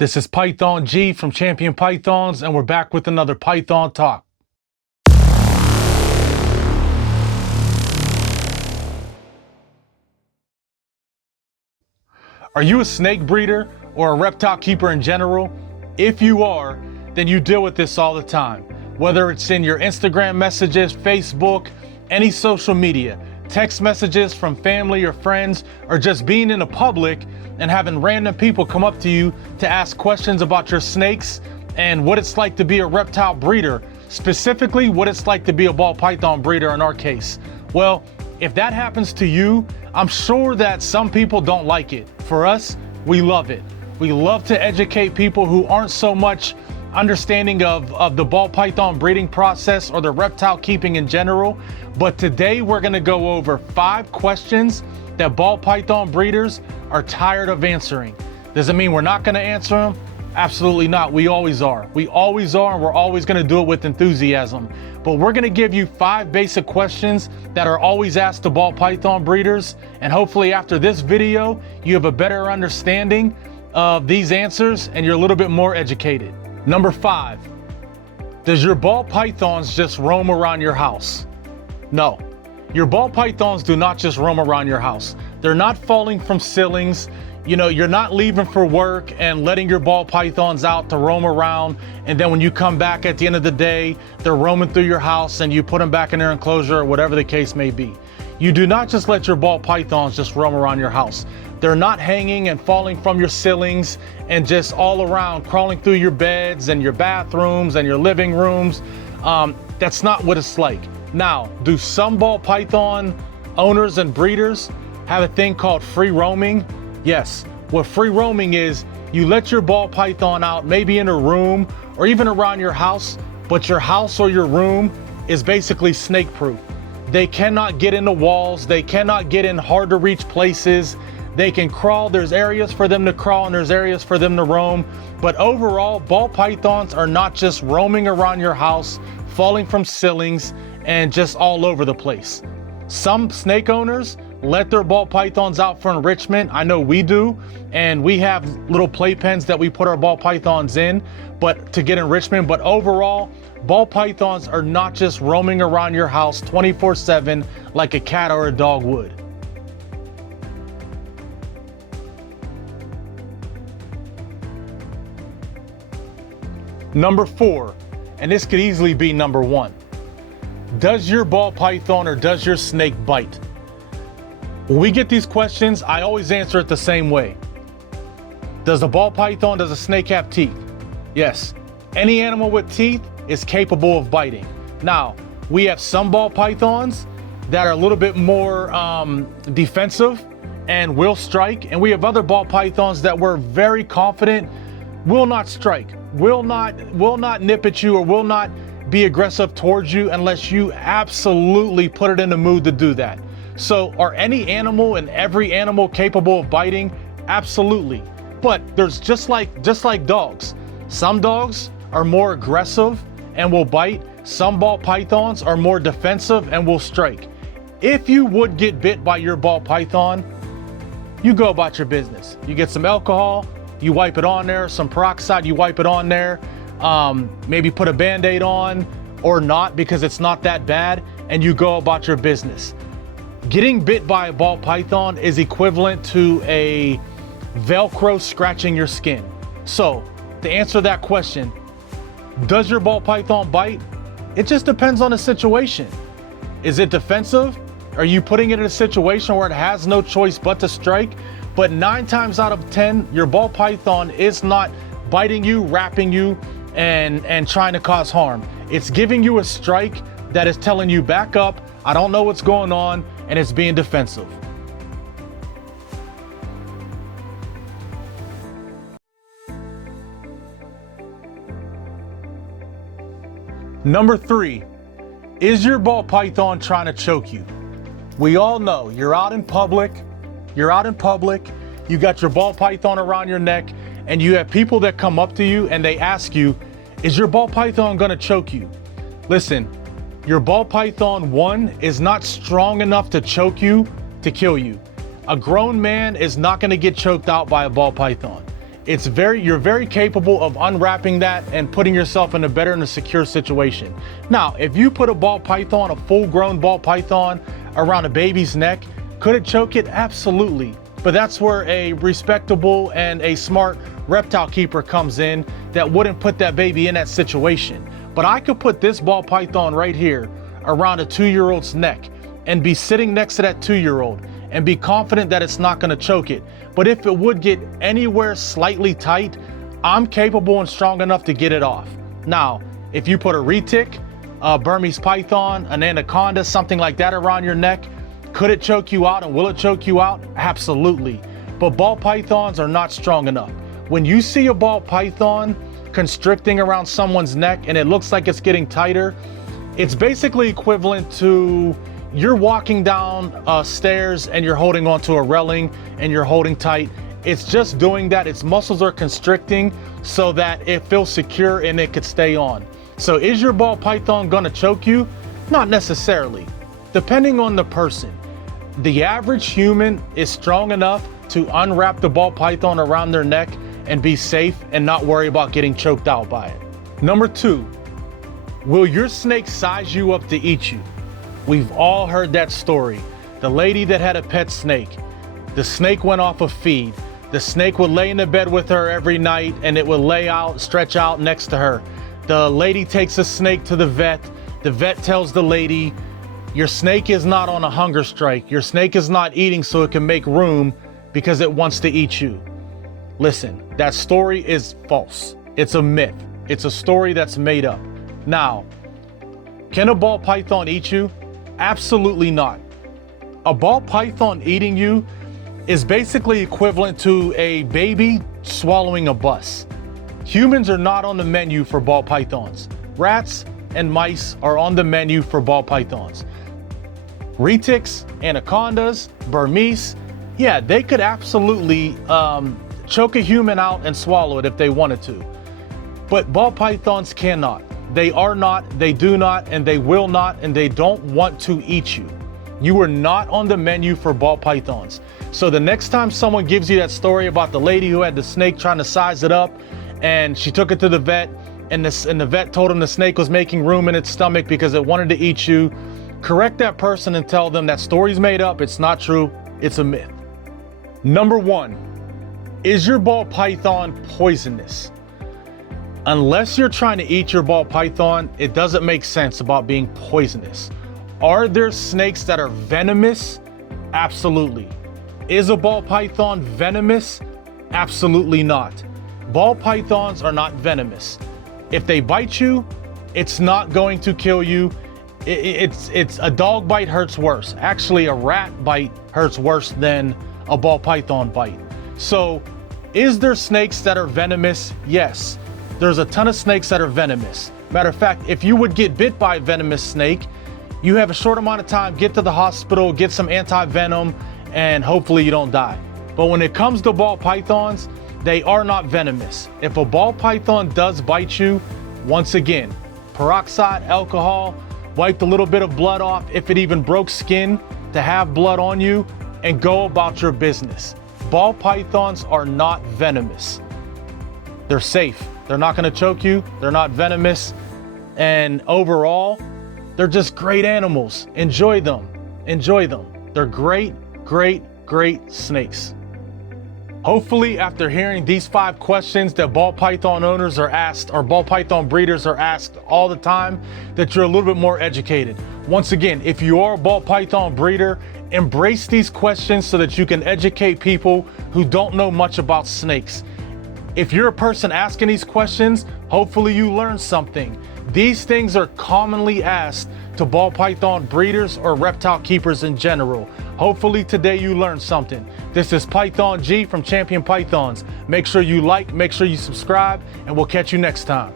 This is Python G from Champion Pythons, and we're back with another Python Talk. Are you a snake breeder or a reptile keeper in general? If you are, then you deal with this all the time. Whether it's in your Instagram messages, Facebook, any social media, text messages from family or friends, or just being in the public and having random people come up to you to ask questions about your snakes and what it's like to be a reptile breeder, specifically what it's like to be a ball python breeder in our case. Well, if that happens to you, I'm sure that some people don't like it. For us, we love it. We love to educate people who aren't so much understanding of the ball python breeding process or the reptile keeping in general. But today we're gonna go over 5 questions that ball python breeders are tired of answering. Does it mean we're not gonna answer them? Absolutely not. We always are. We always are, and we're always gonna do it with enthusiasm. But we're gonna give you 5 basic questions that are always asked to ball python breeders. And hopefully after this video, you have a better understanding of these answers and you're a little bit more educated. Number 5, does your ball pythons just roam around your house? No, your ball pythons do not just roam around your house. They're not falling from ceilings. You know, you're not leaving for work and letting your ball pythons out to roam around. And then when you come back at the end of the day, they're roaming through your house and you put them back in their enclosure or whatever the case may be. You do not just let your ball pythons just roam around your house. They're not hanging and falling from your ceilings and just all around crawling through your beds and your bathrooms and your living rooms. That's not what it's like. Now, do some ball python owners and breeders have a thing called free roaming? Yes. What free roaming is, you let your ball python out maybe in a room or even around your house, but your house or your room is basically snake proof. They cannot get in the walls. They cannot get in hard to reach places. They can crawl. There's areas for them to crawl and there's areas for them to roam. But overall, ball pythons are not just roaming around your house, falling from ceilings and just all over the place. Some snake owners let their ball pythons out for enrichment. I know we do. And we have little playpens that we put our ball pythons in, but to get enrichment. But overall, ball pythons are not just roaming around your house 24/7 like a cat or a dog would. Number 4, and this could easily be number 1. Does your ball python or does your snake bite? When we get these questions, I always answer it the same way. Does a ball python, does a snake have teeth? Yes. Any animal with teeth is capable of biting. Now, we have some ball pythons that are a little bit more defensive and will strike, and we have other ball pythons that we're very confident will not strike, will not nip at you, or will not be aggressive towards you unless you absolutely put it in the mood to do that. So are any animal and every animal capable of biting? Absolutely. But there's just like dogs. Some dogs are more aggressive and will bite. Some ball pythons are more defensive and will strike. If you would get bit by your ball python, you go about your business. You get some alcohol, you wipe it on there, some peroxide, you wipe it on there, maybe put a Band-Aid on or not because it's not that bad, and you go about your business. Getting bit by a ball python is equivalent to a Velcro scratching your skin. So to answer that question, does your ball python bite? It just depends on the situation. Is it defensive? Are you putting it in a situation where it has no choice but to strike? But 9 times out of 10, your ball python is not biting you, wrapping you, and trying to cause harm. It's giving you a strike that is telling you back up, I don't know what's going on, and it's being defensive. Number 3, is your ball python trying to choke you? We all know you're out in public, you got your ball python around your neck, and you have people that come up to you and they ask you, is your ball python gonna choke you? Listen, your ball python, 1, is not strong enough to choke you, to kill you. A grown man is not gonna get choked out by a ball python. You're very capable of unwrapping that and putting yourself in a better and a secure situation. Now, if you put a ball python, a full-grown ball python, around a baby's neck, could it choke it? Absolutely. But that's where a respectable and a smart reptile keeper comes in that wouldn't put that baby in that situation. But I could put this ball python right here around a 2-year-old's neck and be sitting next to that 2-year-old and be confident that it's not going to choke it. But if it would get anywhere slightly tight, I'm capable and strong enough to get it off. Now, if you put a retic, a Burmese python, an anaconda, something like that around your neck, could it choke you out and will it choke you out? Absolutely. But ball pythons are not strong enough. When you see a ball python constricting around someone's neck and it looks like it's getting tighter, it's basically equivalent to you're walking down stairs and you're holding onto a railing and you're holding tight. It's just doing that. Its muscles are constricting so that it feels secure and it could stay on. So is your ball python gonna choke you? Not necessarily, depending on the person. The average human is strong enough to unwrap the ball python around their neck and be safe and not worry about getting choked out by it. Number 2, will your snake size you up to eat you? We've all heard that story. The lady that had a pet snake. The snake went off a feed. The snake would lay in the bed with her every night and it would stretch out next to her. The lady takes a snake to the vet. The vet tells the lady, your snake is not on a hunger strike. Your snake is not eating so it can make room because it wants to eat you. Listen, that story is false. It's a myth. It's a story that's made up. Now, can a ball python eat you? Absolutely not. A ball python eating you is basically equivalent to a baby swallowing a bus. Humans are not on the menu for ball pythons. Rats and mice are on the menu for ball pythons. Retics, anacondas, Burmese, yeah, they could absolutely choke a human out and swallow it if they wanted to. But ball pythons cannot. They are not, they do not, and they will not, and they don't want to eat you. You are not on the menu for ball pythons. So the next time someone gives you that story about the lady who had the snake trying to size it up, and she took it to the vet, and the vet told him the snake was making room in its stomach because it wanted to eat you, correct that person and tell them that story's made up, it's not true, it's a myth. Number 1, is your ball python poisonous? Unless you're trying to eat your ball python, it doesn't make sense about being poisonous. Are there snakes that are venomous? Absolutely. Is a ball python venomous? Absolutely not. Ball pythons are not venomous. If they bite you, it's not going to kill you. It's a dog bite hurts worse. Actually, a rat bite hurts worse than a ball python bite. So, is there snakes that are venomous? Yes. There's a ton of snakes that are venomous. Matter of fact, if you would get bit by a venomous snake, you have a short amount of time, get to the hospital, get some anti-venom, and hopefully you don't die. But when it comes to ball pythons, they are not venomous. If a ball python does bite you, once again, peroxide, alcohol, wipe a little bit of blood off, if it even broke skin, to have blood on you, and go about your business. Ball pythons are not venomous. They're safe. They're not going to choke you. They're not venomous. And overall, they're just great animals. Enjoy them. Enjoy them. They're great, great, great snakes. Hopefully, after hearing these 5 questions that ball python owners are asked, or ball python breeders are asked all the time, that you're a little bit more educated. Once again, if you are a ball python breeder, embrace these questions so that you can educate people who don't know much about snakes. If you're a person asking these questions, hopefully you learn something. These things are commonly asked to ball python breeders or reptile keepers in general. Hopefully today you learned something. This is Python G from Champion Pythons. Make sure you like, make sure you subscribe, and we'll catch you next time.